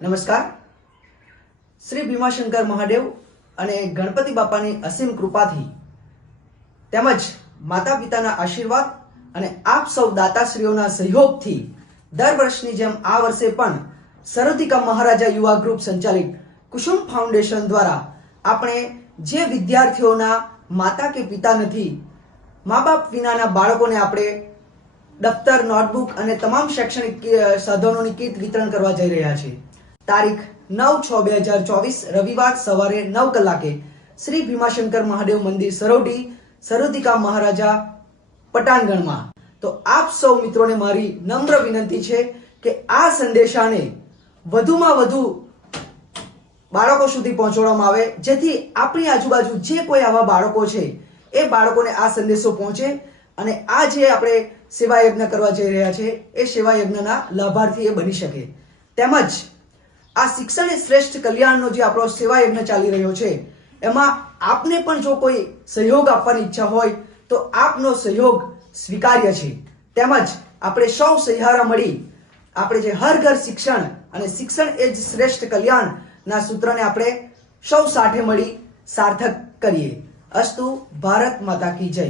નમસ્કાર. શ્રી ભીમાશંકર મહાદેવ અને ગણપતિ બાપાની અસીમ કૃપાથી તેમજ માતા પિતાના આશીર્વાદ અને આપ સૌ દાતાશ્રીઓના સહયોગથી દર વર્ષની જેમ આ વર્ષે પણ સરોતિકા મહારાજા યુવા ગ્રુપ સંચાલિત કુસુમ ફાઉન્ડેશન દ્વારા આપણે જે વિદ્યાર્થીઓના માતા કે પિતા નથી, મા બાપ વિનાના બાળકોને આપણે દફતર, નોટબુક અને તમામ શૈક્ષણિક સાધનોની કીટ વિતરણ કરવા જઈ રહ્યા છીએ. તારીખ 9/6/2024 રવિવાર સવારે 9 કલાકે શ્રી ભીમાશંકર મહાદેવ મંદિર સરોટી, સરોતિકા મહારાજા પટાંગણમાં. તો આપ સૌ મિત્રોને મારી નમ્ર વિનંતી છે કે આ સંદેશાને વધુમાં વધુ બાળકો સુધી પહોંચાડવામાં આવે, જેથી આપણી આજુબાજુ જે કોઈ આવા બાળકો છે એ બાળકોને આ સંદેશો પહોંચે અને આ જે આપણે સેવા યજ્ઞ કરવા જઈ રહ્યા છે એ સેવા યજ્ઞના લાભાર્થી એ બની શકે. તેમજ આ શિક્ષણ એ શ્રેષ્ઠ કલ્યાણનો જે આપણો સેવા યજ્ઞ ચાલી રહ્યો છે એમાં આપને પણ જો કોઈ સહયોગ આપવાની ઈચ્છા હોય તો આપનો સહયોગ સ્વીકાર્ય છે. તેમજ આપણે સૌ સહિયારા મળી આપણે જે હર ઘર શિક્ષણ અને શિક્ષણ એ જ શ્રેષ્ઠ કલ્યાણના સૂત્રને આપણે સૌ સાથે મળી સાર્થક કરીએ. અસ્તુ. ભારત માતા કી જય.